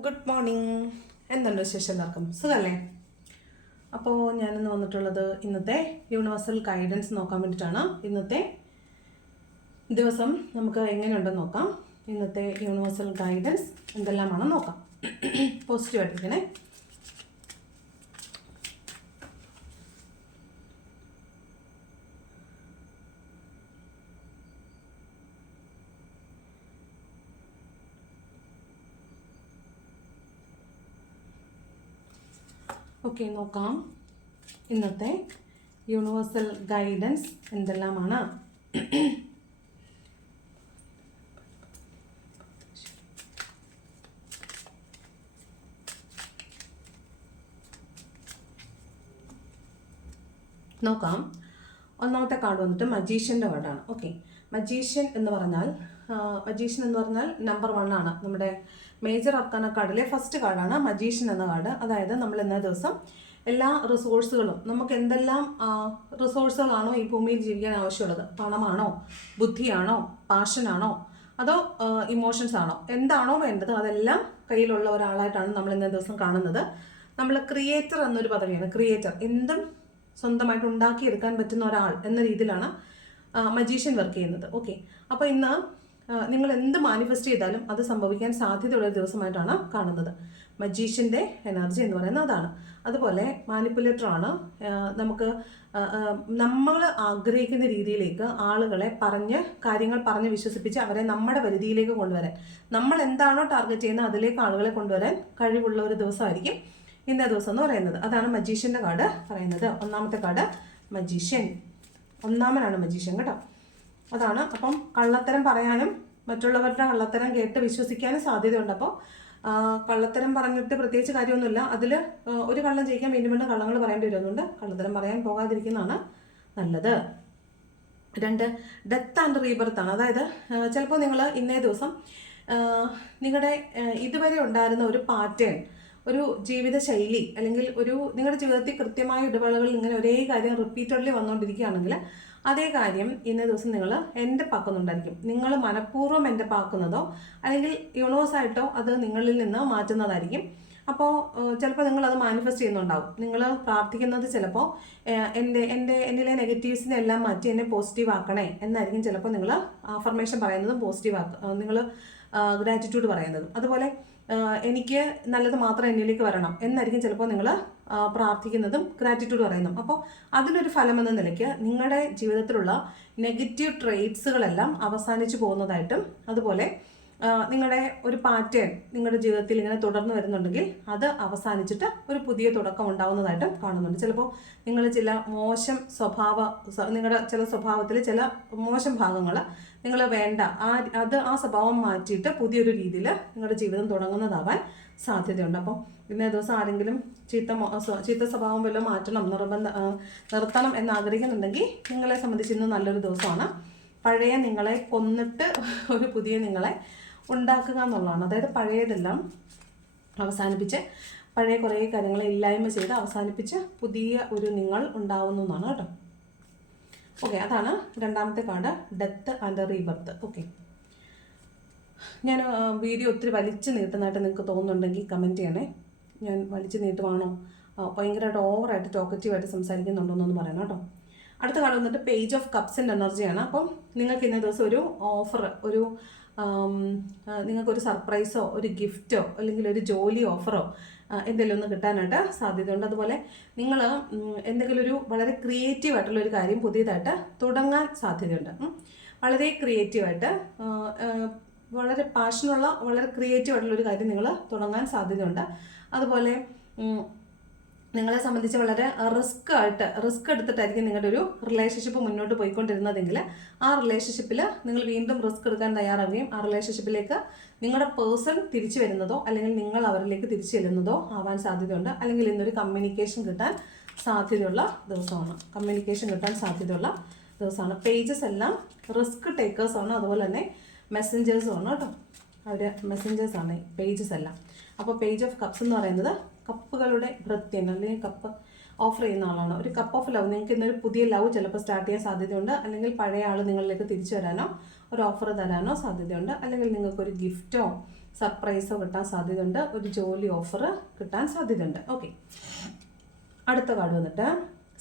Good morning എന്തുണ്ട് വിശേഷം എല്ലാവർക്കും? സുഖമല്ലേ അപ്പോൾ ഞാനിന്ന് വന്നിട്ടുള്ളത് ഇന്നത്തെ യൂണിവേഴ്സൽ ഗൈഡൻസ് നോക്കാൻ വേണ്ടിയിട്ടാണ്. ഇന്നത്തെ ദിവസം നമുക്ക് എങ്ങനെയുണ്ടെന്ന് നോക്കാം. ഇന്നത്തെ യൂണിവേഴ്സൽ ഗൈഡൻസ് എന്തെല്ലാമാണെന്ന് നോക്കാം. പോസിറ്റീവായിട്ടിരിക്കണേ ഓക്കെ നോക്കാം. ഇന്നത്തെ യൂണിവേഴ്സൽ ഗൈഡൻസ് എന്തെല്ലാമാണ്? നോക്കാം. ഒന്നാമത്തെ കാർഡ് വന്നിട്ട് മജീഷ്യന്റെ കാർഡാണ് ഓക്കെ. മജീഷ്യൻ എന്ന് പറഞ്ഞാൽ മജീഷ്യൻ എന്ന് പറഞ്ഞാൽ നമ്പർ വൺ ആണ്. നമ്മുടെ മേജർ അർക്കാന കാർഡിലെ ഫസ്റ്റ് കാർഡാണ് മജീഷ്യൻ എന്ന കാർഡ്. അതായത് നമ്മൾ ഇന്നേ ദിവസം എല്ലാ റിസോഴ്സുകളും നമുക്ക് എന്തെല്ലാം റിസോഴ്സുകളാണോ ഈ ഭൂമിയിൽ ജീവിക്കാൻ ആവശ്യമുള്ളത്? പണമാണോ? ബുദ്ധിയാണോ? പാഷനാണോ അതോ ഇമോഷൻസ് ആണോ? എന്താണോ വേണ്ടത് അതെല്ലാം കയ്യിലുള്ള ഒരാളായിട്ടാണ് നമ്മൾ ഇന്നേ ദിവസം കാണുന്നത്. നമ്മൾ ക്രിയേറ്റർ എന്നൊരു പദവിയാണ്. ക്രിയേറ്റർ എന്തും സ്വന്തമായിട്ട് ഉണ്ടാക്കിയെടുക്കാൻ പറ്റുന്ന ഒരാൾ എന്ന രീതിയിലാണ് മജീഷ്യൻ വർക്ക് ചെയ്യുന്നത്. ഓക്കെ അപ്പോൾ ഇന്ന് നിങ്ങൾ എന്ത് മാനിഫെസ്റ്റ് ചെയ്താലും അത് സംഭവിക്കാൻ സാധ്യതയുള്ള ദിവസമായിട്ടാണ് കാണുന്നത്. മജീഷ്യന്റെ എനർജി എന്ന് പറയുന്നത് അതാണ്. അതുപോലെ മാനിപ്പുലേറ്ററാണ് നമുക്ക് നമ്മൾ ആഗ്രഹിക്കുന്ന രീതിയിലേക്ക് ആളുകളെ പറഞ്ഞ് കാര്യങ്ങൾ പറഞ്ഞ് വിശ്വസിപ്പിച്ച് അവരെ നമ്മുടെ പരിധിയിലേക്ക് കൊണ്ടുവരാൻ നമ്മൾ എന്താണോ ടാർഗറ്റ് ചെയ്യുന്നത് അതിലേക്ക് ആളുകളെ കൊണ്ടുവരാൻ കഴിവുള്ള ഒരു ദിവസമായിരിക്കും ഇന്നേ ദിവസം എന്ന് പറയുന്നത്. അതാണ് മജീഷ്യന്റെ കാർഡ് പറയുന്നത്. ഒന്നാമത്തെ കാർഡ് മജീഷ്യൻ ഒന്നാമനാണ് മജീഷ്യൻ കേട്ടോ. അതാണ്. അപ്പം കള്ളത്തരം പറയാനും മറ്റുള്ളവരുടെ കള്ളത്തരം കേട്ട് വിശ്വസിക്കാനും സാധ്യതയുണ്ട്. അപ്പോൾ കള്ളത്തരം പറഞ്ഞിട്ട് പ്രത്യേകിച്ച് കാര്യമൊന്നുമില്ല. അതിൽ ഒരു കള്ളം ജയിക്കാൻ വീണ്ടും വീണ്ടും കള്ളങ്ങൾ പറയേണ്ടി വരുന്നുണ്ട്. കള്ളത്തരം പറയാൻ പോകാതിരിക്കുന്നതാണ് നല്ലത്. രണ്ട് ഡെത്ത് ആൻഡ് റീബർത്ത് ആണ്. അതായത് ചിലപ്പോൾ നിങ്ങൾ ഇന്നേ ദിവസം നിങ്ങളുടെ ഇതുവരെ ഉണ്ടായിരുന്ന ഒരു പാറ്റേൺ ഒരു ജീവിത ശൈലി അല്ലെങ്കിൽ ഒരു നിങ്ങളുടെ ജീവിതത്തിൽ കൃത്യമായ ഇടപെടലുകൾ ഇങ്ങനെ ഒരേ കാര്യം റിപ്പീറ്റഡ്ലി വന്നുകൊണ്ടിരിക്കുകയാണെങ്കിൽ അതേ കാര്യം ഇന്നേ ദിവസം നിങ്ങൾ എന്റെ പാക്കുന്നുണ്ടായിരിക്കും. നിങ്ങൾ മനഃപൂർവം എന്റെ പാക്കുന്നതോ അല്ലെങ്കിൽ യൂണിവേഴ്സായിട്ടോ അത് നിങ്ങളിൽ നിന്ന് മാറ്റുന്നതായിരിക്കും. അപ്പോൾ ചിലപ്പോൾ നിങ്ങൾ അത് മാനിഫെസ്റ്റ് ചെയ്യുന്നുണ്ടാവും. നിങ്ങൾ പ്രാർത്ഥിക്കുന്നത് ചിലപ്പോൾ എന്റെ എന്റെ എന്നിലെ നെഗറ്റീവ്സിനെ എല്ലാം മാറ്റി എന്നെ പോസിറ്റീവ് ആക്കണേ എന്നായിരിക്കും ചിലപ്പോൾ നിങ്ങൾ അഫർമേഷൻ പറയുന്നതും പോസിറ്റീവ് ആക്കുക നിങ്ങൾ ഗ്രാറ്റിറ്റ്യൂഡ് പറയുന്നതും. അതുപോലെ എനിക്ക് നല്ലത് മാത്രം എന്നിലേക്ക് വരണം എന്നായിരിക്കും ചിലപ്പോൾ നിങ്ങൾ പ്രാർത്ഥിക്കുന്നതും ഗ്രാറ്റിറ്റ്യൂഡ് പറയുന്നതും. അപ്പോൾ അതിനൊരു ഫലം എന്ന നിലയ്ക്ക് നിങ്ങളുടെ ജീവിതത്തിലുള്ള നെഗറ്റീവ് ട്രേറ്റ്സുകളെല്ലാം അവസാനിച്ചു പോകുന്നതായിട്ടും അതുപോലെ നിങ്ങളുടെ ഒരു പാറ്റേൺ നിങ്ങളുടെ ജീവിതത്തിൽ ഇങ്ങനെ തുടർന്ന് വരുന്നുണ്ടെങ്കിൽ അത് അവസാനിച്ചിട്ട് ഒരു പുതിയ തുടക്കം ഉണ്ടാവുന്നതായിട്ടും കാണുന്നുണ്ട്. ചിലപ്പോൾ നിങ്ങൾ ചില മോശം സ്വഭാവ നിങ്ങളുടെ ചില സ്വഭാവത്തിൽ ചില മോശം ഭാഗങ്ങൾ നിങ്ങൾ വേണ്ട ആ അത് ആ സ്വഭാവം മാറ്റിയിട്ട് പുതിയൊരു രീതിയിൽ നിങ്ങളുടെ ജീവിതം തുടങ്ങുന്നതാവാൻ സാധ്യതയുണ്ട്. അപ്പം ഇന്നേ ദിവസം ആരെങ്കിലും ചീത്ത ചീത്ത സ്വഭാവം വല്ലതും മാറ്റണം നിർബന്ധ നിർത്തണം എന്ന് ആഗ്രഹിക്കുന്നുണ്ടെങ്കിൽ നിങ്ങളെ സംബന്ധിച്ച് ഇന്ന് നല്ലൊരു ദിവസമാണ്. പഴയ നിങ്ങളെ കൊന്നിട്ട് ഒരു പുതിയ നിങ്ങളെ ഉണ്ടാക്കുക എന്നുള്ളതാണ്. അതായത് പഴയതെല്ലാം അവസാനിപ്പിച്ച് പഴയ കുറേ കാര്യങ്ങൾ ഇല്ലായ്മ ചെയ്ത് അവസാനിപ്പിച്ച് പുതിയ ഒരു നിങ്ങൾ ഉണ്ടാവുന്നു എന്നാണ് കേട്ടോ. ഓക്കെ അതാണ് രണ്ടാമത്തെ card death and rebirth okay ഞാൻ വീഡിയോ ഒത്തിരി വലിച്ചു നീട്ടുന്നതായിട്ട് നിങ്ങൾക്ക് തോന്നുന്നുണ്ടെങ്കിൽ കമന്റ് ചെയ്യണേ. ഞാൻ വലിച്ചു നീട്ടുവാണോ? ഭയങ്കരമായിട്ട് ഓവറായിട്ട് ടോക്കറ്റീവായിട്ട് സംസാരിക്കുന്നുണ്ടോ പറയണം കേട്ടോ. അടുത്ത കാർഡ് വന്നിട്ട് പേജ് ഓഫ് കപ്സിന്റെ എനർജിയാണ് അപ്പം നിങ്ങൾക്ക് ഇന്നേ ദിവസം ഒരു ഓഫർ ഒരു നിങ്ങൾക്കൊരു സർപ്രൈസോ ഒരു ഗിഫ്റ്റോ അല്ലെങ്കിൽ ഒരു ജോലി ഓഫറോ എന്തെങ്കിലും ഒന്ന് കിട്ടാനായിട്ട് സാധ്യതയുണ്ട്. അതുപോലെ നിങ്ങൾ എന്തെങ്കിലും ഒരു വളരെ ക്രിയേറ്റീവ് ആയിട്ടുള്ള ഒരു കാര്യം പുതിയതായിട്ട് തുടങ്ങാൻ സാധ്യതയുണ്ട്. വളരെ ക്രിയേറ്റീവായിട്ട് വളരെ പാഷനുള്ള വളരെ ക്രിയേറ്റീവ് ആയിട്ടുള്ള ഒരു കാര്യം നിങ്ങൾ തുടങ്ങാൻ സാധ്യതയുണ്ട്. അതുപോലെ നിങ്ങളെ സംബന്ധിച്ച് വളരെ റിസ്ക് ആയിട്ട് റിസ്ക് എടുത്തിട്ടായിരിക്കും നിങ്ങളുടെ ഒരു റിലേഷൻഷിപ്പ് മുന്നോട്ട് പോയിക്കൊണ്ടിരുന്നതെങ്കിൽ ആ റിലേഷൻഷിപ്പിൽ നിങ്ങൾ വീണ്ടും റിസ്ക് എടുക്കാൻ തയ്യാറാവുകയും ആ റിലേഷൻഷിപ്പിലേക്ക് നിങ്ങളുടെ പേഴ്സൺ തിരിച്ചു വരുന്നതോ അല്ലെങ്കിൽ നിങ്ങൾ അവരിലേക്ക് തിരിച്ചു ചെല്ലുന്നതോ ആവാൻ സാധ്യതയുണ്ട്. അല്ലെങ്കിൽ ഇന്നൊരു കമ്മ്യൂണിക്കേഷൻ കിട്ടാൻ സാധ്യതയുള്ള ദിവസമാണ്. കമ്മ്യൂണിക്കേഷൻ കിട്ടാൻ സാധ്യതയുള്ള ദിവസമാണ്. പേജസ് എല്ലാം റിസ്ക് ടേക്കേഴ്സാണ് അതുപോലെ തന്നെ മെസ്സഞ്ചേഴ്സും ആണ് കേട്ടോ. അവർ മെസ്സഞ്ചേഴ്സാണ് പേജസ് എല്ലാം. അപ്പോൾ പേജ് ഓഫ് കപ്സ് എന്ന് പറയുന്നത് കപ്പുകളുടെ ഭൃത്യൻ അല്ലെങ്കിൽ കപ്പ് ഓഫർ ചെയ്യുന്ന ആളാണ്. ഒരു കപ്പ് ഓഫ് ലവ് നിങ്ങൾക്ക് ഇന്നൊരു പുതിയ ലവ് ചിലപ്പോൾ സ്റ്റാർട്ട് ചെയ്യാൻ സാധ്യതയുണ്ട്. അല്ലെങ്കിൽ പഴയ ആൾ നിങ്ങളിലേക്ക് തിരിച്ചു വരാനോ ഒരു ഓഫർ തരാനോ സാധ്യതയുണ്ട്. അല്ലെങ്കിൽ നിങ്ങൾക്ക് ഒരു ഗിഫ്റ്റോ സർപ്രൈസോ കിട്ടാൻ സാധ്യതയുണ്ട്. ഒരു ജോലി ഓഫർ കിട്ടാൻ സാധ്യതയുണ്ട്. ഓക്കെ അടുത്ത കാർഡ് വന്നിട്ട്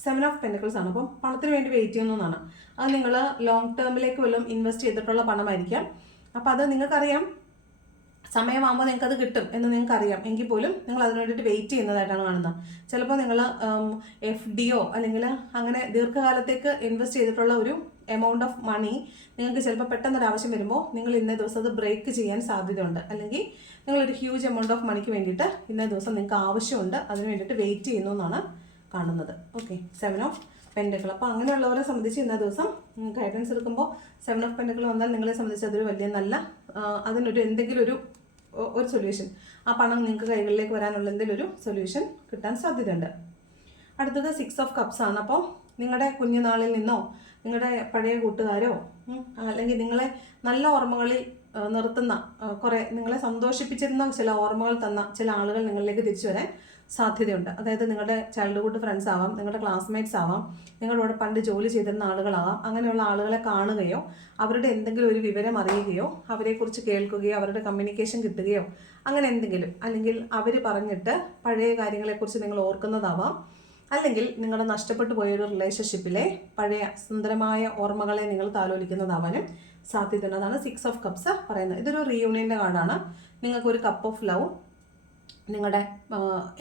സെവൻ ഓഫ് പെൻഡിക്കിൾസ് ആണ്. അപ്പം പണത്തിന് വേണ്ടി വെയിറ്റ് ചെയ്യുന്നതാണ് അത് നിങ്ങൾ ലോങ് ടേമിലേക്ക് വല്ലതും ഇൻവെസ്റ്റ് ചെയ്തിട്ടുള്ള പണമായിരിക്കാം. അപ്പോൾ അത് നിങ്ങൾക്കറിയാം. സമയമാകുമ്പോൾ നിങ്ങൾക്ക് അത് കിട്ടും എന്ന് നിങ്ങൾക്ക് അറിയാം എങ്കിൽ പോലും നിങ്ങൾ അതിന് വേണ്ടിയിട്ട് വെയിറ്റ് ചെയ്യുന്നതായിട്ടാണ് കാണുന്നത്. ചിലപ്പോൾ നിങ്ങൾ എഫ് ഡിയോ അല്ലെങ്കിൽ അങ്ങനെ ദീർഘകാലത്തേക്ക് ഇൻവെസ്റ്റ് ചെയ്തിട്ടുള്ള ഒരു എമൗണ്ട് ഓഫ് മണി നിങ്ങൾക്ക് ചിലപ്പോൾ പെട്ടെന്നൊരു ആവശ്യം വരുമ്പോൾ നിങ്ങൾ ഇന്നേ ദിവസം അത് ബ്രേക്ക് ചെയ്യാൻ സാധ്യതയുണ്ട്. അല്ലെങ്കിൽ നിങ്ങളൊരു ഹ്യൂജ് എമൗണ്ട് ഓഫ് മണിക്ക് വേണ്ടിയിട്ട് ഇന്നേ ദിവസം നിങ്ങൾക്ക് ആവശ്യമുണ്ട് അതിന് വേണ്ടിയിട്ട് വെയിറ്റ് ചെയ്യുന്നു എന്നാണ് കാണുന്നത്. ഓക്കെ സെവൻ ഓഫ് പെൻഡക്കിൾ അപ്പോൾ അങ്ങനെയുള്ളവരെ സംബന്ധിച്ച് ഇന്നേ ദിവസം ഗൈഡൻസ് എടുക്കുമ്പോൾ സെവൻ ഓഫ് പെൻഡക്കിൾ വന്നാൽ നിങ്ങളെ സംബന്ധിച്ച് അതൊരു വലിയ നല്ല അതിനൊരു എന്തെങ്കിലും ഒരു ഒരു സൊല്യൂഷൻ ആ പണം നിങ്ങൾക്ക് കൈകളിലേക്ക് വരാനുള്ള എന്തെങ്കിലും ഒരു സൊല്യൂഷൻ കിട്ടാൻ സാധ്യതയുണ്ട്. അടുത്തത് സിക്സ് ഓഫ് കപ്സ് ആണ്. അപ്പോൾ നിങ്ങളുടെ കുഞ്ഞുനാളിൽ നിന്നോ നിങ്ങളുടെ പഴയ കൂട്ടുകാരോ അല്ലെങ്കിൽ നിങ്ങളെ നല്ല ഓർമ്മകളിൽ നിർത്തുന്ന കുറേ നിങ്ങളെ സന്തോഷിപ്പിച്ചിരുന്ന ചില ഓർമ്മകൾ തന്ന ചില ആളുകൾ നിങ്ങളിലേക്ക് തിരിച്ചു വരാൻ സാധ്യതയുണ്ട്. അതായത് നിങ്ങളുടെ ചൈൽഡ്ഹുഡ് ഫ്രണ്ട്സ് ആവാം നിങ്ങളുടെ ക്ലാസ്മേറ്റ്സ് ആവാം നിങ്ങളോട് പണ്ട് ജോലി ചെയ്തിരുന്ന ആളുകളാവാം അങ്ങനെയുള്ള ആളുകളെ കാണുകയോ അവരുടെ എന്തെങ്കിലും ഒരു വിവരം അറിയുകയോ അവരെക്കുറിച്ച് കേൾക്കുകയോ അവരുടെ കമ്മ്യൂണിക്കേഷൻ കിട്ടുകയോ അങ്ങനെ എന്തെങ്കിലും അല്ലെങ്കിൽ അവർ പറഞ്ഞിട്ട് പഴയ കാര്യങ്ങളെക്കുറിച്ച് നിങ്ങൾ ഓർക്കുന്നതാവാം അല്ലെങ്കിൽ നിങ്ങളുടെ നഷ്ടപ്പെട്ടു പോയൊരു റിലേഷൻഷിപ്പിലെ പഴയ സുന്ദരമായ ഓർമ്മകളെ നിങ്ങൾ താലോലിക്കുന്നതാവാനും സാധ്യതയുണ്ട്. അതാണ് സിക്സ് ഓഫ് കപ്സ് പറയുന്നത്. ഇതൊരു റീയൂണിയന്റെ കാർഡാണ്. നിങ്ങൾക്ക് ഒരു കപ്പ് ഓഫ് ലവ് നിങ്ങളുടെ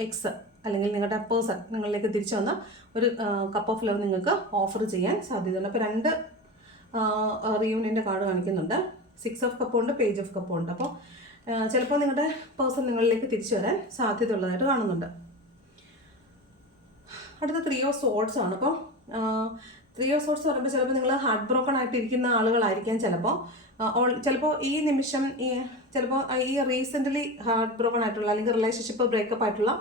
എക്സ് അല്ലെങ്കിൽ നിങ്ങളുടെ പേഴ്സൺ നിങ്ങളിലേക്ക് തിരിച്ചു വന്ന ഒരു കപ്പ് ഓഫ് ലവ് നിങ്ങൾക്ക് ഓഫർ ചെയ്യാൻ സാധ്യതയുണ്ട്. അപ്പോൾ രണ്ട് റീയൂണിയന്റെ കാർഡ് കാണിക്കുന്നുണ്ട്. സിക്സ് ഓഫ് കപ്പും ഉണ്ട് പേജ് ഓഫ് കപ്പും ഉണ്ട്. അപ്പോൾ ചിലപ്പോൾ നിങ്ങളുടെ പേഴ്സൺ നിങ്ങളിലേക്ക് തിരിച്ചു വരാൻ സാധ്യത ഉള്ളതായിട്ട് കാണുന്നുണ്ട്. അടുത്ത ത്രീ ഓഫ് സോഡ്സ് ആണ്. അപ്പം ത്രീ ഓഫ് സോർട്സ് പറയുമ്പോൾ ചിലപ്പോൾ നിങ്ങൾ ഹാർട്ട് ബ്രോക്കൺ ആയിട്ടിരിക്കുന്ന ആളുകളായിരിക്കാം ചിലപ്പോൾ ചിലപ്പോൾ ഈ നിമിഷം ഈ ചിലപ്പോൾ ഈ റീസെന്റ്ലി ഹാർട്ട് ബ്രോക്കൺ ആയിട്ടുള്ള അല്ലെങ്കിൽ റിലേഷൻഷിപ്പ് ബ്രേക്കപ്പ് ആയിട്ടുള്ള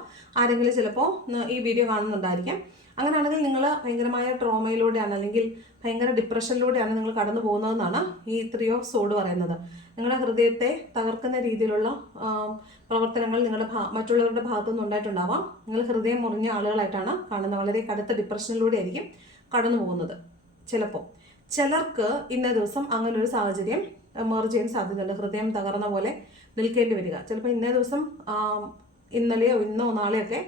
ആരെങ്കിലും ചിലപ്പോൾ ഈ വീഡിയോ കാണുന്നുണ്ടായിരിക്കാം. അങ്ങനെയാണെങ്കിൽ നിങ്ങൾ ഭയങ്കരമായ ട്രോമയിലൂടെയാണ് അല്ലെങ്കിൽ ഭയങ്കര ഡിപ്രഷനിലൂടെയാണ് നിങ്ങൾ കടന്നു പോകുന്നതെന്നാണ് ഈ ത്രീ ഓഫ് സോഡ് പറയുന്നത്. നിങ്ങളുടെ ഹൃദയത്തെ തകർക്കുന്ന രീതിയിലുള്ള പ്രവർത്തനങ്ങൾ നിങ്ങളുടെ മറ്റുള്ളവരുടെ ഭാഗത്തുനിന്ന് ഉണ്ടായിട്ടുണ്ടാവാം. നിങ്ങൾ ഹൃദയം മുറിഞ്ഞ ആളുകളായിട്ടാണ് കാണുന്നത്. വളരെ കടുത്ത ഡിപ്രഷനിലൂടെ ആയിരിക്കും. കടന്നു പോകുന്നത് ചിലപ്പോൾ ചിലർക്ക് ഇന്ന ദിവസം അങ്ങനെ ഒരു സാഹചര്യം മെർജ് ചെയ്യാൻ സാധ്യതയുണ്ട്. ഹൃദയം തകർന്ന പോലെ നിൽക്കേണ്ടി വരിക. ചിലപ്പോൾ ഇന്നേ ദിവസം ഇന്നലെയോ ഇന്നോ നാളെയൊക്കെ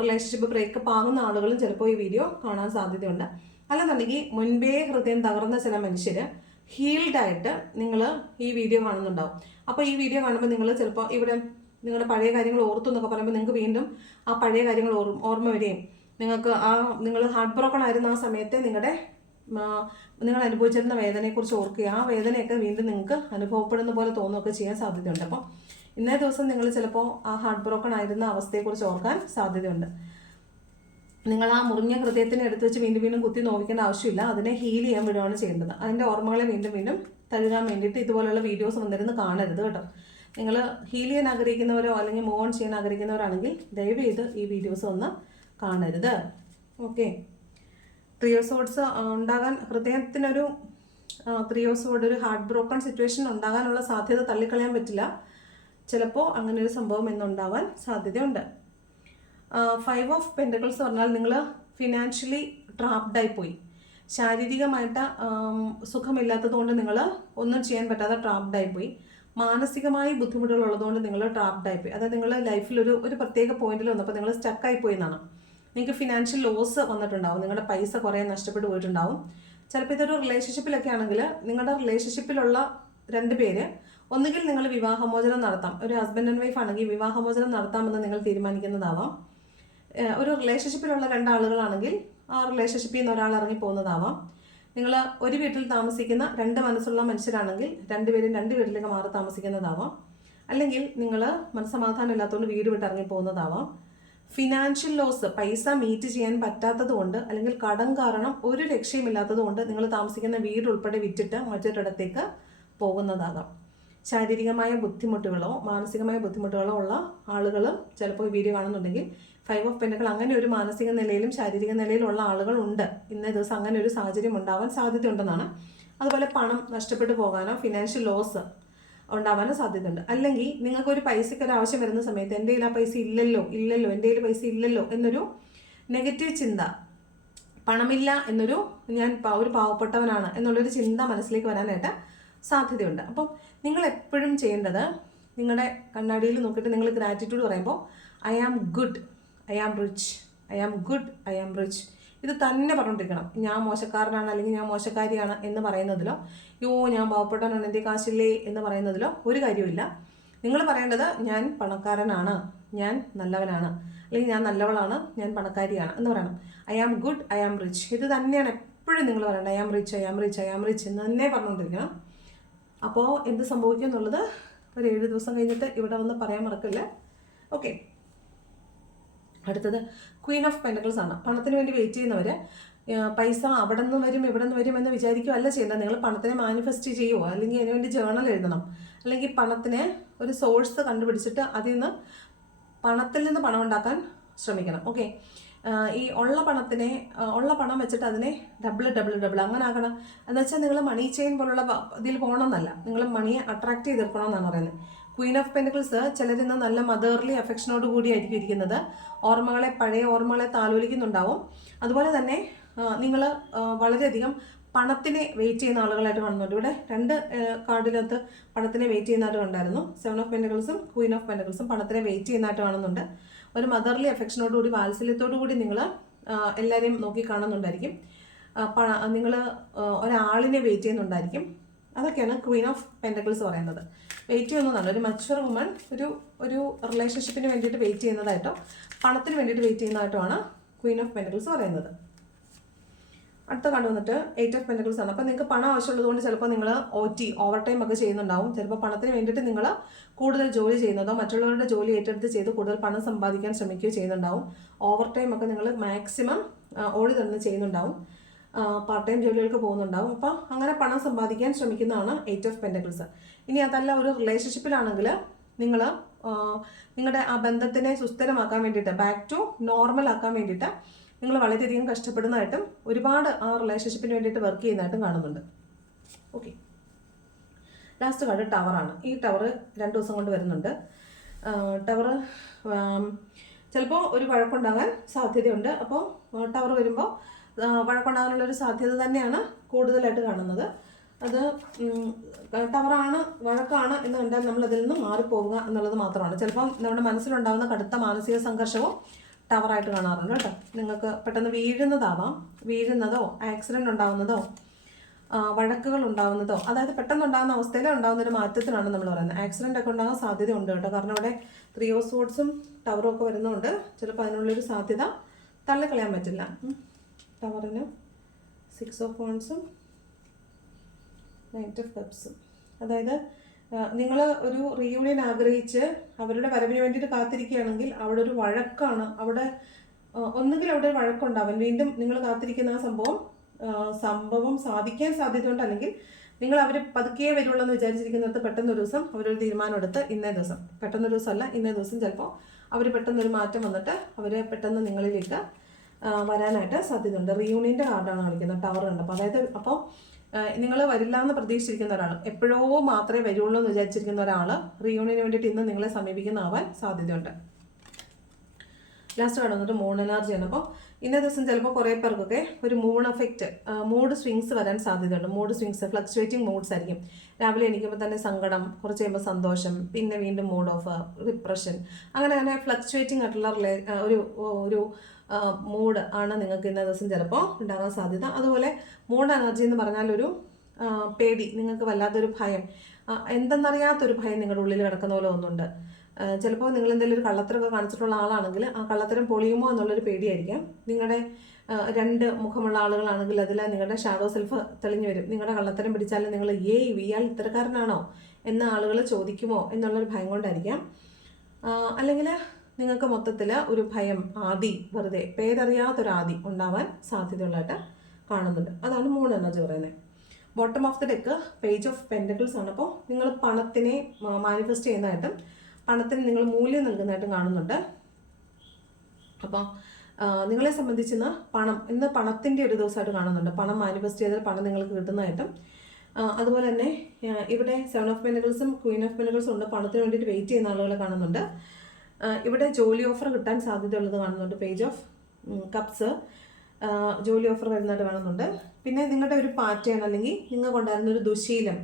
റിലേഷൻഷിപ്പ് ബ്രേക്കപ്പ് ആകുന്ന ആളുകളും ചിലപ്പോൾ ഈ വീഡിയോ കാണാൻ സാധ്യതയുണ്ട്. അല്ലെന്നുണ്ടെങ്കിൽ മുൻപേ ഹൃദയം തകർന്ന ചില മനുഷ്യർ ഹീൽഡായിട്ട് നിങ്ങൾ ഈ വീഡിയോ കാണുന്നുണ്ടാവും. അപ്പോൾ ഈ വീഡിയോ കാണുമ്പോൾ നിങ്ങൾ ചിലപ്പോൾ ഇവിടെ നിങ്ങളുടെ പഴയ കാര്യങ്ങൾ ഓർത്തു എന്നൊക്കെ പറയുമ്പോൾ നിങ്ങൾക്ക് വീണ്ടും ആ പഴയ കാര്യങ്ങൾ ഓർ ഓർമ്മ വരികയും നിങ്ങൾക്ക് ആ നിങ്ങൾ ഹാർട്ട് ബ്രോക്കൺ ആയിരുന്ന ആ സമയത്ത് നിങ്ങളുടെ നിങ്ങൾ അനുഭവിച്ചിരുന്ന വേദനയെക്കുറിച്ച് ഓർക്കുക. ആ വേദനയൊക്കെ വീണ്ടും നിങ്ങൾക്ക് അനുഭവപ്പെടുന്ന പോലെ തോന്നുകയൊക്കെ ചെയ്യാൻ സാധ്യതയുണ്ട്. അപ്പോൾ ഇന്നേ ദിവസം നിങ്ങൾ ചിലപ്പോൾ ആ ഹാർട്ട് ബ്രോക്കൺ ആയിരുന്ന അവസ്ഥയെക്കുറിച്ച് ഓർക്കാൻ സാധ്യതയുണ്ട്. നിങ്ങൾ ആ മുറിഞ്ഞ ഹൃദയത്തിനെ എടുത്ത് വെച്ച് വീണ്ടും വീണ്ടും കുത്തി നോവിക്കേണ്ട ആവശ്യമില്ല. അതിനെ ഹീൽ ചെയ്യാൻ വിടുകയാണ് ചെയ്യേണ്ടത്. അതിന്റെ ഓർമ്മകളെ വീണ്ടും വീണ്ടും തഴുകാൻ വേണ്ടിയിട്ട് ഇതുപോലെയുള്ള വീഡിയോസ് വന്നിരുന്ന് കാണരുത് കേട്ടോ. നിങ്ങൾ ഹീൽ ചെയ്യാൻ ആഗ്രഹിക്കുന്നവരോ അല്ലെങ്കിൽ മൂവ് ഓൺ ചെയ്യാൻ ആഗ്രഹിക്കുന്നവരാണെങ്കിൽ ദയവ് ചെയ്ത് ഈ വീഡിയോസ് ഒന്ന് കാണരുത്. ഓക്കെ. ത്രിയോസോഡ്സ് ഉണ്ടാകാൻ ഹൃദയത്തിനൊരു ത്രിയോസോഡ് ഒരു ഹാർട്ട് ബ്രോക്കൺ സിറ്റുവേഷൻ ഉണ്ടാകാനുള്ള സാധ്യത തള്ളിക്കളയാൻ പറ്റില്ല. ചിലപ്പോൾ അങ്ങനെ ഒരു സംഭവം ഇന്നുണ്ടാവാൻ സാധ്യതയുണ്ട്. ഫൈവ് ഓഫ് പെൻഡക്കിൾസ് പറഞ്ഞാൽ നിങ്ങൾ ഫിനാൻഷ്യലി ട്രാപ്ഡായി പോയി ശാരീരികമായിട്ട് സുഖമില്ലാത്തത് കൊണ്ട് നിങ്ങൾ ഒന്നും ചെയ്യാൻ പറ്റാതെ ട്രാപ്ഡായി പോയി മാനസികമായി ബുദ്ധിമുട്ടുകൾ ഉള്ളതുകൊണ്ട് നിങ്ങൾ ട്രാപ്ഡായി പോയി അതായത് നിങ്ങൾ ലൈഫിൽ ഒരു ഒരു പ്രത്യേക പോയിന്റിൽ വന്നപ്പോൾ നിങ്ങൾ സ്റ്റക്കായി പോയി എന്നാണ്. നിങ്ങൾക്ക് ഫിനാൻഷ്യൽ ലോസ് വന്നിട്ടുണ്ടാവും. നിങ്ങളുടെ പൈസ കുറേ നഷ്ടപ്പെട്ടു പോയിട്ടുണ്ടാവും. ചിലപ്പോൾ ഇതൊരു റിലേഷൻഷിപ്പിലൊക്കെ ആണെങ്കിൽ നിങ്ങളുടെ റിലേഷൻഷിപ്പിലുള്ള രണ്ട് പേര് ഒന്നുകിൽ നിങ്ങൾ വിവാഹമോചനം നടത്താം. ഒരു ഹസ്ബൻഡ് ആൻഡ് വൈഫ് ആണെങ്കിൽ വിവാഹമോചനം നടത്താമെന്ന് നിങ്ങൾ തീരുമാനിക്കുന്നതാവാം. ഒരു റിലേഷൻഷിപ്പിലുള്ള രണ്ടാളുകളാണെങ്കിൽ ആ റിലേഷൻഷിപ്പിൽ നിന്ന് ഒരാൾ ഇറങ്ങി പോകുന്നതാവാം. നിങ്ങൾ ഒരു വീട്ടിൽ താമസിക്കുന്ന രണ്ട് മനസ്സുള്ള മനുഷ്യരാണെങ്കിൽ രണ്ടുപേരും രണ്ട് വീട്ടിലേക്ക് മാറി താമസിക്കുന്നതാവാം. അല്ലെങ്കിൽ നിങ്ങൾ മനസ്സമാധാനം ഇല്ലാത്തതുകൊണ്ട് വീട് വിട്ട് ഇറങ്ങി പോകുന്നതാവാം. ഫിനാൻഷ്യൽ ലോസ് പൈസ മീറ്റ് ചെയ്യാൻ പറ്റാത്തത് കൊണ്ട് അല്ലെങ്കിൽ കടം കാരണം ഒരു രക്ഷയുമില്ലാത്തത് കൊണ്ട് നിങ്ങൾ താമസിക്കുന്ന വീട് ഉൾപ്പെടെ വിറ്റിട്ട് മറ്റൊരിടത്തേക്ക് പോകുന്നതാകാം. ശാരീരികമായ ബുദ്ധിമുട്ടുകളോ മാനസികമായ ബുദ്ധിമുട്ടുകളോ ഉള്ള ആളുകൾ ചിലപ്പോൾ ഈ വീഡിയോ കാണുന്നുണ്ടെങ്കിൽ ഫൈവ് ഓഫ് പെൻഡുകൾ അങ്ങനെ ഒരു മാനസിക നിലയിലും ശാരീരിക നിലയിലുള്ള ആളുകൾ ഉണ്ട്. ഇന്നേ ദിവസം അങ്ങനെ ഒരു സാഹചര്യം ഉണ്ടാവാൻ സാധ്യതയുണ്ടെന്നാണ്. അതുപോലെ പണം നഷ്ടപ്പെട്ടു പോകാനോ ഫിനാൻഷ്യൽ ലോസ് ഉണ്ടാവാനും സാധ്യതയുണ്ട്. അല്ലെങ്കിൽ നിങ്ങൾക്ക് ഒരു പൈസയ്ക്ക് ഒരു ആവശ്യം വരുന്ന സമയത്ത് എന്റെ കയ്യിൽ ആ പൈസ ഇല്ലല്ലോ ഇല്ലല്ലോ എന്റെ കയ്യിൽ പൈസ ഇല്ലല്ലോ എന്നൊരു നെഗറ്റീവ് ചിന്ത പണമില്ല എന്നൊരു ഞാൻ ഒരു പാവപ്പെട്ടവനാണ് എന്നുള്ളൊരു ചിന്ത മനസ്സിലേക്ക് വരാനായിട്ട് സാധ്യതയുണ്ട്. അപ്പം നിങ്ങൾ എപ്പോഴും ചെയ്യേണ്ടത് നിങ്ങളുടെ കണ്ണാടിയിൽ നോക്കിയിട്ട് നിങ്ങൾ ഗ്രാറ്റിറ്റ്യൂഡ് പറയുമ്പോൾ I am good I am rich I am good I am rich ഇത് തന്നെ പറഞ്ഞുകൊണ്ടിരിക്കണം. ഞാൻ മോശക്കാരനാണ് അല്ലെങ്കിൽ ഞാൻ മോശക്കാരിയാണ് എന്ന് പറയുന്നതിലോ യോ ഞാൻ പാവപ്പെട്ടവനാണ് എന്റെ കാശില്ലേ? എന്ന് പറയുന്നതിലോ ഒരു കാര്യമില്ല നിങ്ങൾ പറയേണ്ടത് ഞാൻ പണക്കാരനാണ് ഞാൻ നല്ലവനാണ് അല്ലെങ്കിൽ ഞാൻ നല്ലവളാണ് ഞാൻ പണക്കാരിയാണ് എന്ന് പറയണം. I am good I am rich ഇത് തന്നെയാണ് എപ്പോഴും നിങ്ങൾ പറയേണ്ടത്. I am rich I am rich I am rich എന്ന് തന്നെ പറഞ്ഞുകൊണ്ടിരിക്കണം. അപ്പോൾ എന്ത് സംഭവിക്കും എന്നുള്ളത് ഒരു ഏഴ് ദിവസം കഴിഞ്ഞിട്ട് ഇവിടെ വന്ന് പറയാൻ മറക്കില്ല? ഓക്കെ. അടുത്തത് ക്വീൻ ഓഫ് പെൻഡക്കിൾസ് ആണ്. പണത്തിന് വേണ്ടി വെയിറ്റ് ചെയ്യുന്നവർ പൈസ അവിടെ നിന്ന് വരും ഇവിടെ നിന്ന് വരും എന്ന് വിചാരിക്കുക അല്ല ചെയ്യേണ്ടത് നിങ്ങൾ പണത്തിനെ മാനിഫെസ്റ്റ് ചെയ്യുമോ അല്ലെങ്കിൽ അതിന് വേണ്ടി ജേണൽ എഴുതണം. അല്ലെങ്കിൽ പണത്തിന് ഒരു സോഴ്സ് കണ്ടുപിടിച്ചിട്ട് അതിൽ നിന്ന് പണത്തിൽ നിന്ന് പണം ഉണ്ടാക്കാൻ ശ്രമിക്കണം. ഓക്കെ ഈ ഉള്ള പണത്തിനെ ഉള്ള പണം വെച്ചിട്ട് അതിനെ ഡബിൾ ഡബിൾ ഡബിൾ അങ്ങനെ ആക്കണം. എന്ന് വെച്ചാൽ നിങ്ങൾ മണി ചെയിൻ പോലുള്ള ഇതിൽ പോകണമെന്നല്ല. നിങ്ങൾ മണിയെ അട്രാക്ട് ചെയ്തെടുക്കണം എന്നാണ് പറയുന്നത്. ക്വീൻ ഓഫ് പെന്റിക്കിൾസ് ചിലരിന്ന് നല്ല മദേർലി അഫെക്ഷനോട് കൂടിയായിരിക്കും ഇരിക്കുന്നത്. ഓർമ്മകളെ പഴയ ഓർമ്മകളെ താലോലിക്കുന്നുണ്ടാവും. അതുപോലെ തന്നെ നിങ്ങൾ വളരെയധികം പണത്തിനെ വെയിറ്റ് ചെയ്യുന്ന ആളുകളായിട്ട് കാണുന്നുണ്ട്. ഇവിടെ രണ്ട് കാർഡിനകത്ത് പണത്തിനെ വെയിറ്റ് ചെയ്യുന്നതായിട്ട് കണ്ടായിരുന്നു. സെവൻ ഓഫ് പെന്റിക്കിൾസും ക്വീൻ ഓഫ് പെന്റിക്കിൾസും പണത്തിനെ വെയിറ്റ് ചെയ്യുന്നതായിട്ട് കാണുന്നുണ്ട്. ഒരു മദർലി അഫെക്ഷനോട് കൂടി വാത്സല്യത്തോടു കൂടി നിങ്ങൾ എല്ലാവരെയും നോക്കി കാണുന്നുണ്ടായിരിക്കും. നിങ്ങൾ ഒരാളിനെ വെയിറ്റ് ചെയ്യുന്നുണ്ടായിരിക്കും. അതൊക്കെയാണ് ക്വീൻ ഓഫ് പെന്റക്കിൾസ് പറയുന്നത്. വെയിറ്റ് ചെയ്യുന്നതാണ് ഒരു മച്ചുവർ വുമൺ ഒരു ഒരു റിലേഷൻഷിപ്പിന് വേണ്ടിയിട്ട് വെയിറ്റ് ചെയ്യുന്നതായിട്ടോ പണത്തിന് വേണ്ടിയിട്ട് വെയിറ്റ് ചെയ്യുന്നതായിട്ടോ ആണ് ക്വീൻ ഓഫ് പെന്റക്കിൾസ് പറയുന്നത്. അടുത്ത കണ്ടു വന്നിട്ട് എയ്റ്റ് ഓഫ് പെന്റക്കിൾസ് ആണ്. അപ്പോൾ നിങ്ങൾക്ക് പണം ആവശ്യമുള്ളതുകൊണ്ട് ചിലപ്പോൾ നിങ്ങൾ ഒ ടി ഓവർ ടൈം ഒക്കെ ചെയ്യുന്നുണ്ടാവും. ചിലപ്പോൾ പണത്തിന് വേണ്ടിയിട്ട് നിങ്ങൾ കൂടുതൽ ജോലി ചെയ്യുന്നതോ മറ്റുള്ളവരുടെ ജോലി ഏറ്റെടുത്ത് ചെയ്ത് കൂടുതൽ പണം സമ്പാദിക്കാൻ ശ്രമിക്കുകയോ ചെയ്യുന്നുണ്ടാവും. ഓവർ ടൈം ഒക്കെ നിങ്ങൾ മാക്സിമം ഓടി തന്നെ ചെയ്യുന്നുണ്ടാവും. പാർട്ട് ടൈം ജോലികൾക്ക് പോകുന്നുണ്ടാവും. അപ്പം അങ്ങനെ പണം സമ്പാദിക്കാൻ ശ്രമിക്കുന്നതാണ് എയ്റ്റ് ഓഫ് പെന്റക്കിൾസ് ഇനി അതല്ല ഒരു റിലേഷൻഷിപ്പിലാണെങ്കിൽ നിങ്ങൾ നിങ്ങളുടെ ആ ബന്ധത്തിനെ സുസ്ഥിരമാക്കാൻ വേണ്ടിയിട്ട് ബാക്ക് ടു നോർമൽ ആക്കാൻ വേണ്ടിയിട്ട് നിങ്ങൾ വളരെയധികം കഷ്ടപ്പെടുന്നതായിട്ടും ഒരുപാട് ആ റിലേഷൻഷിപ്പിന് വേണ്ടിയിട്ട് വർക്ക് ചെയ്യുന്നതായിട്ടും കാണുന്നുണ്ട്. ഓക്കെ ലാസ്റ്റ് കാർഡ് ടവറാണ് ഈ ടവർ രണ്ട് ദിവസം കൊണ്ട് വരുന്നുണ്ട്. ടവർ ചിലപ്പോൾ ഒരു വഴക്കുണ്ടാകാൻ സാധ്യതയുണ്ട്. അപ്പോൾ ടവർ വരുമ്പോൾ വഴക്കുണ്ടാകാനുള്ള ഒരു സാധ്യത തന്നെയാണ് കൂടുതലായിട്ട് കാണുന്നത്. അത് ടവറാണ് വഴക്കാണ് എന്ന് കണ്ടാൽ നമ്മൾ അതിൽ നിന്ന് മാറിപ്പോവുക എന്നുള്ളത് മാത്രമാണ്. ചിലപ്പം നമ്മുടെ മനസ്സിലുണ്ടാകുന്ന കടുത്ത മാനസിക സംഘർഷവും ടവറായിട്ട് കാണാറുണ്ട് കേട്ടോ. നിങ്ങൾക്ക് പെട്ടെന്ന് വീഴുന്നതാവാം. വീഴുന്നതോ ആക്സിഡന്റ് ഉണ്ടാകുന്നതോ വഴക്കുകൾ ഉണ്ടാവുന്നതോ അതായത് പെട്ടെന്ന് ഉണ്ടാകുന്ന അവസ്ഥയിൽ ഉണ്ടാകുന്ന ഒരു മാറ്റത്തിനാണ് നമ്മൾ പറയുന്നത്. ആക്സിഡന്റ് ഒക്കെ ഉണ്ടാകാൻ സാധ്യത ഉണ്ട് കേട്ടോ. കാരണം ഇവിടെ ത്രീ ഓഫ് സോഡ്സും ടവറും ഒക്കെ വരുന്നതുകൊണ്ട് ചിലപ്പോൾ അതിനുള്ളൊരു സാധ്യത തള്ളിക്കളയാൻ പറ്റില്ല. ടവറിന് സിക്സ് ഓഫ് ഫോൺസും നൈറ്റ് ഓഫ് കപ്സും അതായത് നിങ്ങൾ ഒരു റീയൂണിയൻ ആഗ്രഹിച്ച് അവരുടെ വരവിന് വേണ്ടിയിട്ട് കാത്തിരിക്കുകയാണെങ്കിൽ അവിടെ ഒരു വഴക്കാണ്. അവിടെ ഒന്നുകിൽ അവിടെ വഴക്കുണ്ടാവും. വീണ്ടും നിങ്ങൾ കാത്തിരിക്കുന്ന ആ സംഭവം സംഭവം സാധിക്കാൻ സാധ്യതയുണ്ട്. അല്ലെങ്കിൽ നിങ്ങൾ അവർ പതുക്കെ വരുള്ളൂ എന്ന് വിചാരിച്ചിരിക്കുന്നിടത്ത് പെട്ടെന്ന് ഒരു ദിവസം അവരൊരു തീരുമാനം എടുത്ത് ഇന്നേ ദിവസം. പെട്ടെന്നൊരു ദിവസമല്ല ഇന്നേ ദിവസം ചിലപ്പോൾ അവർ പെട്ടെന്നൊരു മാറ്റം വന്നിട്ട് അവർ പെട്ടെന്ന് നിങ്ങളിലേക്ക് വരാനായിട്ട് സാധ്യതയുണ്ട്. റീയൂണിയന്റെ കാർഡാണ് കാണിക്കുന്നത് ടവർ ഉണ്ട് അപ്പോൾ അതായത് അപ്പോൾ നിങ്ങൾ വരില്ല എന്ന് പ്രതീക്ഷിച്ചിരിക്കുന്ന ഒരാൾ എപ്പോഴോ മാത്രമേ വരുള്ളൂ എന്ന് വിചാരിച്ചിരിക്കുന്ന ഒരാൾ റീയൂണിയന് വേണ്ടിയിട്ട് ഇന്ന് നിങ്ങളെ സമീപിക്കുന്നതാവാൻ സാധ്യതയുണ്ട്. ലാസ്റ്റ് കാണുന്നത് മൂൺ എനർജിയാണ് അപ്പോൾ ഇന്നേ ദിവസം ചിലപ്പോൾ കുറേ പേർക്കൊക്കെ ഒരു മൂൺ എഫക്റ്റ് മൂഡ് സ്വിങ്സ് വരാൻ സാധ്യതയുണ്ട്. മൂഡ് സ്വിങ്സ് ഫ്ലക്ച്വേറ്റിംഗ് മൂഡ്സ് ആയിരിക്കും. രാവിലെ എണീക്കുമ്പോൾ തന്നെ സങ്കടം കുറച്ച് കഴിയുമ്പോൾ സന്തോഷം പിന്നെ വീണ്ടും മൂഡ് ഓഫ് ഡിപ്രഷൻ അങ്ങനെ അങ്ങനെ ഫ്ലക്ച്വേറ്റിംഗ് ആയിട്ടുള്ള റിലേ ഒരു ഒരു മൂഡ് ആണ് നിങ്ങൾക്ക് ഇന്നേ ദിവസം ചിലപ്പോൾ ഉണ്ടാകാൻ സാധ്യത. അതുപോലെ മൂഡ് എനർജി എന്ന് പറഞ്ഞാൽ ഒരു പേടി നിങ്ങൾക്ക് വല്ലാത്തൊരു ഭയം. എന്തെന്നറിയാത്തൊരു ഭയം നിങ്ങളുടെ ഉള്ളിൽ കിടക്കുന്ന പോലെ ഒന്നുണ്ട് ചിലപ്പോൾ നിങ്ങൾ എന്തെങ്കിലും ഒരു കള്ളത്തരമൊക്കെ കാണിച്ചിട്ടുള്ള ആളാണെങ്കിൽ ആ കള്ളത്തരം പൊളിയുമോ എന്നുള്ളൊരു പേടിയായിരിക്കാം. നിങ്ങളുടെ രണ്ട് മുഖമുള്ള ആളുകളാണെങ്കിൽ അതിൽ നിങ്ങളുടെ ഷാഡോ സെൽഫ് തെളിഞ്ഞു വരും. നിങ്ങളുടെ കള്ളത്തരം പിടിച്ചാൽ നിങ്ങൾ ഏയ് ഇയാൾ ഇത്തരക്കാരനാണോ? എന്ന ആളുകൾ ചോദിക്കുമോ എന്നുള്ളൊരു ഭയം കൊണ്ടായിരിക്കാം. അല്ലെങ്കിൽ നിങ്ങൾക്ക് മൊത്തത്തിൽ ഒരു ഭയം ആദി വെറുതെ പേരറിയാത്തൊരു ആദി ഉണ്ടാവാൻ സാധ്യതയുള്ളതായിട്ട് കാണുന്നുണ്ട്. അതാണ് മൂൺ എനർജി പറയുന്നത് bottom of the deck page of pentacles ആണ് അപ്പോൾ നിങ്ങൾ പണത്തിനെ മാനിഫെസ്റ്റ് ചെയ്യുന്നതായിട്ടും പണത്തിന് നിങ്ങൾ മൂല്യം നൽകുന്നതായിട്ടും കാണുന്നുണ്ട്. അപ്പോൾ നിങ്ങളെ സംബന്ധിച്ച് ഇന്ന് പണം ഇന്ന് പണത്തിന്റെ ഒരു ദിവസമായിട്ട് കാണുന്നുണ്ട്. പണം മാനിഫെസ്റ്റ് ചെയ്താൽ പണം നിങ്ങൾക്ക് കിട്ടുന്നതായിട്ടും അതുപോലെ തന്നെ ഇവിടെ സെവൻ ഓഫ് പെനക്കിൾസും ക്വീൻ ഓഫ് പെനക്കിൾസും ഉണ്ട്. പണത്തിന് വേണ്ടിയിട്ട് വെയിറ്റ് ചെയ്യുന്ന ആളുകളെ കാണുന്നുണ്ട്. ഇവിടെ ജോലി ഓഫർ കിട്ടാൻ സാധ്യതയുള്ളത് കാണുന്നുണ്ട്. പേജ് ഓഫ് കപ്സ് ജോലി ഓഫർ വരുന്നതായിട്ട് കാണുന്നുണ്ട്. പിന്നെ നിങ്ങളുടെ ഒരു പാറ്റേൺ അല്ലെങ്കിൽ നിങ്ങൾ കൊണ്ടുവരുന്ന ഒരു ദുശീലം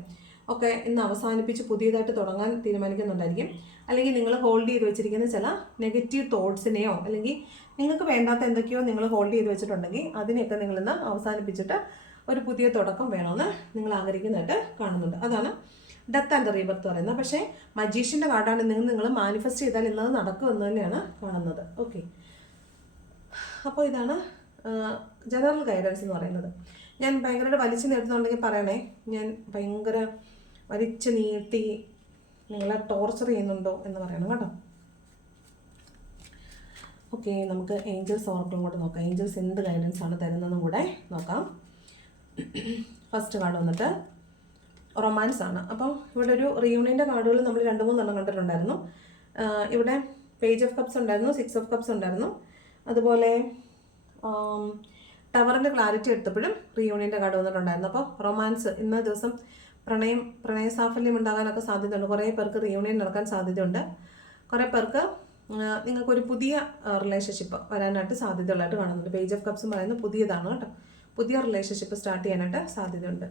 ഒക്കെ ഇന്ന് അവസാനിപ്പിച്ച് പുതിയതായിട്ട് തുടങ്ങാൻ തീരുമാനിക്കുന്നുണ്ടായിരിക്കും. അല്ലെങ്കിൽ നിങ്ങൾ ഹോൾഡ് ചെയ്ത് വെച്ചിരിക്കുന്ന ചില നെഗറ്റീവ് തോട്ട്സിനെയോ അല്ലെങ്കിൽ നിങ്ങൾക്ക് വേണ്ടാത്ത എന്തൊക്കെയോ നിങ്ങൾ ഹോൾഡ് ചെയ്ത് വെച്ചിട്ടുണ്ടെങ്കിൽ അതിനെയൊക്കെ നിങ്ങളിന്ന് അവസാനിപ്പിച്ചിട്ട് ഒരു പുതിയ തുടക്കം വേണമെന്ന് നിങ്ങൾ ആഗ്രഹിക്കുന്നതായിട്ട് കാണുന്നുണ്ട്. അതാണ് ഡെത്ത് ആൻഡ് റീബർത്ത് പറയുന്നത്. പക്ഷേ മജീഷ്യന്റെ കാർഡാണ് നിങ്ങൾ നിങ്ങൾ മാനിഫെസ്റ്റ് ചെയ്താൽ ഇന്നത് നടക്കുമെന്ന് തന്നെയാണ് കാണുന്നത്. ഓക്കെ അപ്പോൾ ഇതാണ് ജനറൽ ഗൈഡൻസ് എന്ന് പറയുന്നത്. ഞാൻ ഭയങ്കരമായിട്ട് വലിച്ചു നിർത്തുന്നുണ്ടെങ്കിൽ പറയണേ ഞാൻ ഭയങ്കര വലിച്ചു നീട്ടി നിങ്ങളെ ടോർച്ചർ ചെയ്യുന്നുണ്ടോ എന്ന് പറയണം കേട്ടോ. ഓക്കെ നമുക്ക് ഏഞ്ചൽസ് ഓർക്കും കൂടെ നോക്കാം. ഏഞ്ചൽസ് എന്ത് ഗൈഡൻസ് ആണ് തരുന്നതെന്നും കൂടെ നോക്കാം. ഫസ്റ്റ് കാർഡ് വന്നിട്ട് റൊമാൻസ് ആണ്. അപ്പോൾ ഇവിടെ ഒരു റിയൂണിയന്റെ കാർഡുകൾ നമ്മൾ രണ്ട് മൂന്നെണ്ണം കണ്ടിട്ടുണ്ടായിരുന്നു. ഇവിടെ പേജ് ഓഫ് കപ്സ് ഉണ്ടായിരുന്നു സിക്സ് ഓഫ് കപ്സ് ഉണ്ടായിരുന്നു. അതുപോലെ ടവറിന്റെ ക്ലാരിറ്റി എടുത്തപ്പോഴും റിയൂണിയന്റെ കാർഡ് വന്നിട്ടുണ്ടായിരുന്നു. അപ്പോൾ റൊമാൻസ് ഇന്ന ദിവസം പ്രണയം പ്രണയ സാഫല്യം ഉണ്ടാകാനൊക്കെ സാധ്യതയുണ്ട്. കുറേ പേർക്ക് റീയൂണിയൻ നടക്കാൻ സാധ്യതയുണ്ട്. കുറേ പേർക്ക് നിങ്ങൾക്ക് നിങ്ങൾക്കൊരു പുതിയ റിലേഷൻഷിപ്പ് വരാനായിട്ട് സാധ്യതയുള്ളതായിട്ട് കാണുന്നുണ്ട്. പേജ് ഓഫ് കപ്സ് പറയുന്നത് പുതിയതാണ് കേട്ടോ. പുതിയ റിലേഷൻഷിപ്പ് സ്റ്റാർട്ട് ചെയ്യാനായിട്ട് സാധ്യതയുണ്ട്.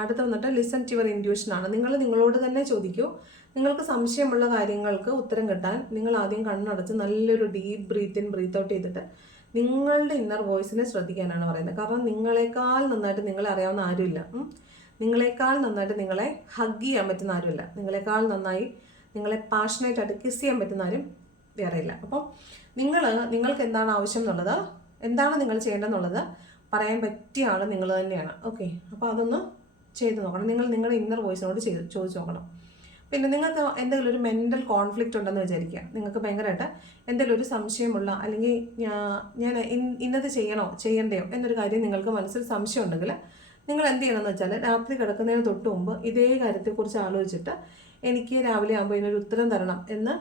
അടുത്ത വന്നിട്ട് ലിസൺ ടു യുവർ ഇൻഡ്യൂഷൻ ആണ്. നിങ്ങൾ നിങ്ങളോട് തന്നെ ചോദിക്കൂ. നിങ്ങൾക്ക് സംശയമുള്ള കാര്യങ്ങൾക്ക് ഉത്തരം കിട്ടാൻ നിങ്ങൾ ആദ്യം കണ്ണടച്ച് നല്ലൊരു deep breathe in breathe out ചെയ്തിട്ട് നിങ്ങളുടെ ഇന്നർ വോയിസിനെ ശ്രദ്ധിക്കാനാണ് പറയുന്നത്. കാരണം നിങ്ങളെക്കാൾ നന്നായിട്ട് നിങ്ങളെ അറിയാവുന്ന ആരുമില്ല. നിങ്ങളെക്കാൾ നന്നായിട്ട് നിങ്ങളെ ഹഗ് ചെയ്യാൻ പറ്റുന്ന ആരുമില്ല. നിങ്ങളെക്കാൾ നന്നായി നിങ്ങളെ പാഷനേറ്റ് ആയിട്ട് കിസ് ചെയ്യാൻ പറ്റുന്ന ആരും വേറെയില്ല അപ്പം നിങ്ങൾ നിങ്ങൾക്ക് എന്താണ് ആവശ്യം എന്നുള്ളത് എന്താണ് നിങ്ങൾ ചെയ്യേണ്ടതെന്നുള്ളത് പറയാൻ പറ്റിയ ആൾ നിങ്ങൾ തന്നെയാണ്. ഓക്കെ അപ്പോൾ അതൊന്ന് ചെയ്ത് നോക്കണം. നിങ്ങൾ നിങ്ങളുടെ ഇന്നർ വോയിസിനോട് ചെയ്ത് ചോദിച്ച് നോക്കണം. പിന്നെ നിങ്ങൾക്ക് എന്തെങ്കിലും ഒരു മെന്റൽ കോൺഫ്ലിക്റ്റ് ഉണ്ടെന്ന് വിചാരിക്കുക. നിങ്ങൾക്ക് ഭയങ്കരമായിട്ട് എന്തെങ്കിലും ഒരു സംശയമുള്ള അല്ലെങ്കിൽ ഞാൻ ഇന്നത് ചെയ്യണോ ചെയ്യണ്ടയോ എന്നൊരു കാര്യം നിങ്ങൾക്ക് മനസ്സിൽ സംശയം ഉണ്ടെങ്കിൽ നിങ്ങൾ എന്ത് ചെയ്യണമെന്ന് വെച്ചാൽ രാത്രി കിടക്കുന്നതിന് തൊട്ട് മുമ്പ് ഇതേ കാര്യത്തെക്കുറിച്ച് ആലോചിച്ചിട്ട് എനിക്ക് രാവിലെ ആകുമ്പോൾ ഇതിനൊരു ഉത്തരം തരണം എന്ന്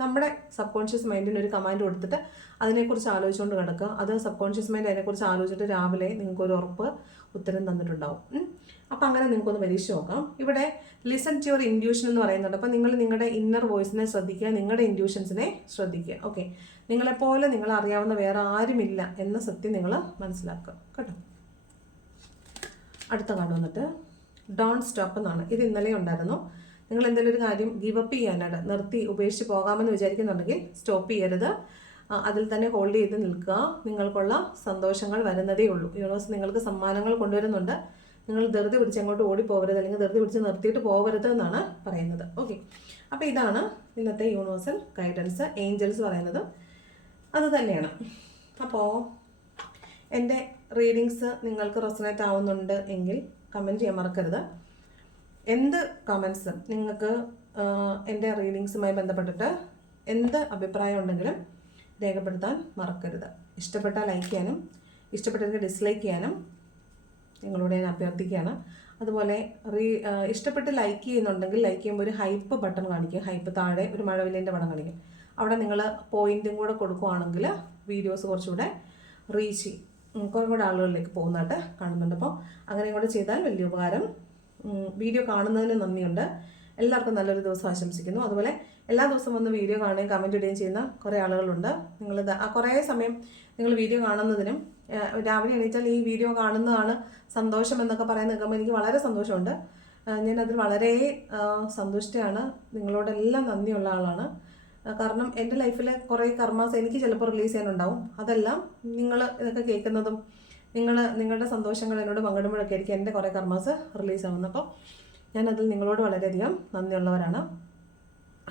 നമ്മുടെ സബ് കോൺഷ്യസ് മൈൻഡിന് ഒരു കമാൻഡ് കൊടുത്തിട്ട് അതിനെക്കുറിച്ച് ആലോചിച്ചുകൊണ്ട് കിടക്കുക. അത് സബ് കോൺഷ്യസ് മൈൻഡ് അതിനെക്കുറിച്ച് ആലോചിച്ചിട്ട് രാവിലെ നിങ്ങൾക്ക് ഒരു ഉറപ്പ് ഉത്തരം തന്നിട്ടുണ്ടാവും. ഉം. അപ്പം അങ്ങനെ നിങ്ങൾക്കൊന്ന് പരീക്ഷ നോക്കാം. ഇവിടെ ലിസൺ ടു യുവർ ഇൻഡ്യൂഷൻ എന്ന് പറയുന്നുണ്ട്. അപ്പോൾ നിങ്ങൾ നിങ്ങളുടെ ഇന്നർ വോയിസിനെ ശ്രദ്ധിക്കുക നിങ്ങളുടെ ഇൻഡ്യൂഷൻസിനെ ശ്രദ്ധിക്കുക. ഓക്കെ നിങ്ങളെപ്പോലെ നിങ്ങൾ അറിയാവുന്ന വേറെ ആരുമില്ല എന്ന സത്യം നിങ്ങൾ മനസ്സിലാക്കുക. കേട്ടോ? അടുത്ത കാർഡ് വന്നിട്ട് ഡോൺ സ്റ്റോപ്പ് എന്നാണ്. ഇത് ഇന്നലെ ഉണ്ടായിരുന്നു. നിങ്ങൾ എന്തെങ്കിലും ഒരു കാര്യം ഗിവ് അപ്പ് ചെയ്യാനായിട്ട് നിർത്തി ഉപേക്ഷിച്ച് പോകാമെന്ന് വിചാരിക്കുന്നുണ്ടെങ്കിൽ സ്റ്റോപ്പ് ചെയ്യരുത്. അതിൽ തന്നെ ഹോൾഡ് ചെയ്ത് നിൽക്കുക. നിങ്ങൾക്കുള്ള സന്തോഷങ്ങൾ വരുന്നതേ ഉള്ളൂ. യൂണിവേഴ്സ് നിങ്ങൾക്ക് സമ്മാനങ്ങൾ കൊണ്ടുവരുന്നുണ്ട്. നിങ്ങൾ ധൃതി പിടിച്ച് അങ്ങോട്ട് ഓടിപ്പോകരുത് അല്ലെങ്കിൽ ധൃതി പിടിച്ച് നിർത്തിയിട്ട് പോകരുത് എന്നാണ് പറയുന്നത്. ഓക്കെ അപ്പോൾ ഇതാണ് ഇന്നത്തെ യൂണിവേഴ്സൽ ഗൈഡൻസ് ഏഞ്ചൽസ് പറയുന്നത്. അത് തന്നെയാണ്. അപ്പോൾ എന്റെ റീഡിങ്സ് നിങ്ങൾക്ക് റെസനേറ്റ് ആവുന്നുണ്ട് എങ്കിൽ കമന്റ് ചെയ്യാൻ മറക്കരുത്. എന്ത് കമൻസ് നിങ്ങൾക്ക് എന്റെ റീഡിങ്സുമായി ബന്ധപ്പെട്ടിട്ട് എന്ത് അഭിപ്രായം ഉണ്ടെങ്കിലും രേഖപ്പെടുത്താൻ മറക്കരുത്. ഇഷ്ടപ്പെട്ടാൽ ലൈക്ക് ചെയ്യാനും ഇഷ്ടപ്പെട്ടെങ്കിൽ ഡിസ്ലൈക്ക് ചെയ്യാനും നിങ്ങളോട് ഞാൻ അഭ്യർത്ഥിക്കുകയാണ്. അതുപോലെ റീ ഇഷ്ടപ്പെട്ട് ലൈക്ക് ചെയ്യുന്നുണ്ടെങ്കിൽ ലൈക്ക് ചെയ്യുമ്പോൾ ഒരു ഹൈപ്പ് ബട്ടൺ കാണിക്കും. ഹൈപ്പ് താഴെ ഒരു മഴവില്ലിന്റെ പടം കാണിക്കും. അവിടെ നിങ്ങൾ പോയിന്റും കൂടെ കൊടുക്കുവാണെങ്കിൽ വീഡിയോസ് കുറച്ചുകൂടെ റീച്ച് കുറേ കൂടെ ആളുകളിലേക്ക് പോകുന്നതായിട്ട് കാണുന്നുണ്ട്. അപ്പോൾ അങ്ങനെ കൂടെ ചെയ്താൽ വലിയ ഉപകാരം. വീഡിയോ കാണുന്നതിന് നന്ദിയുണ്ട്. എല്ലാവർക്കും നല്ലൊരു ദിവസം ആശംസിക്കുന്നു. അതുപോലെ എല്ലാ ദിവസവും വന്ന് വീഡിയോ കാണുകയും കമന്റ് ഇടുകയും ചെയ്യുന്ന കുറേ ആളുകളുണ്ട്. നിങ്ങൾ ആ കുറേ സമയം നിങ്ങൾ വീഡിയോ കാണുന്നതിനും രാവിലെ എണീറ്റാൽ ഈ വീഡിയോ കാണുന്നതാണ് സന്തോഷം എന്നൊക്കെ പറയുന്ന കേൾക്കുമ്പോൾ എനിക്ക് വളരെ സന്തോഷമുണ്ട്. ഞാൻ അതിൽ വളരെ സന്തുഷ്ടയാണ്. നിങ്ങളോടെല്ലാം നന്ദിയുള്ള ആളാണ്. കാരണം എന്റെ ലൈഫിലെ കുറേ കർമാസ് എനിക്ക് ചിലപ്പോൾ റിലീസ് ചെയ്യാനുണ്ടാവും. അതെല്ലാം നിങ്ങൾ ഇതൊക്കെ കേൾക്കുന്നതും നിങ്ങൾ നിങ്ങളുടെ സന്തോഷങ്ങൾ എന്നോട് പങ്കിടുമ്പോഴൊക്കെ ആയിരിക്കും എന്റെ കുറേ കർമാസ് റിലീസ് ആവുന്നത്. അപ്പോൾ ഞാനതിൽ നിങ്ങളോട് വളരെയധികം നന്ദിയുള്ളവരാണ്.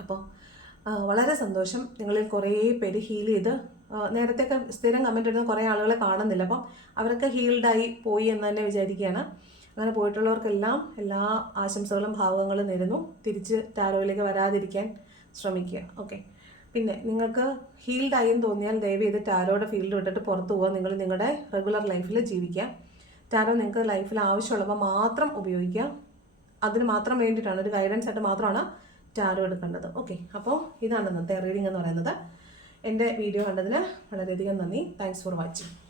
അപ്പോൾ വളരെ സന്തോഷം നിങ്ങളിൽ കുറേ പേര് ഹീൽ ചെയ്ത് നേരത്തെയൊക്കെ സ്ഥിരം കമന്റ് ഇടുന്ന കുറേ ആളുകളെ കാണുന്നില്ല. അപ്പം അവരൊക്കെ ഹീൽഡായി പോയി എന്ന് തന്നെ വിചാരിക്കുകയാണ്. അങ്ങനെ പോയിട്ടുള്ളവർക്കെല്ലാം എല്ലാ ആശംസകളും ഭാവങ്ങളും നേരുന്നു. തിരിച്ച് ടാരോയിലേക്ക് വരാതിരിക്കാൻ ശ്രമിക്കുക. ഓക്കെ പിന്നെ നിങ്ങൾക്ക് ഹീൽഡായി എന്ന് തോന്നിയാൽ ദയവ് ചെയ്ത് ടാരോയുടെ ഫീൽഡ് വിട്ടിട്ട് പുറത്ത് പോവുക. നിങ്ങൾ നിങ്ങളുടെ റെഗുലർ ലൈഫിൽ ജീവിക്കുക. ടാരോ നിങ്ങൾക്ക് ലൈഫിൽ ആവശ്യമുള്ളപ്പോൾ മാത്രം ഉപയോഗിക്കുക. അതിന് മാത്രം വേണ്ടിയിട്ടാണ് ഒരു ഗൈഡൻസ് ആയിട്ട് മാത്രമാണ് ടാരോ എടുക്കേണ്ടത്. ഓക്കെ അപ്പോൾ ഇതാണ് ഇന്നത്തെ റീഡിംഗ് എന്ന് പറയുന്നത്. എന്റെ വീഡിയോ കണ്ടതിന് വളരെയധികം നന്ദി. Thanks for watching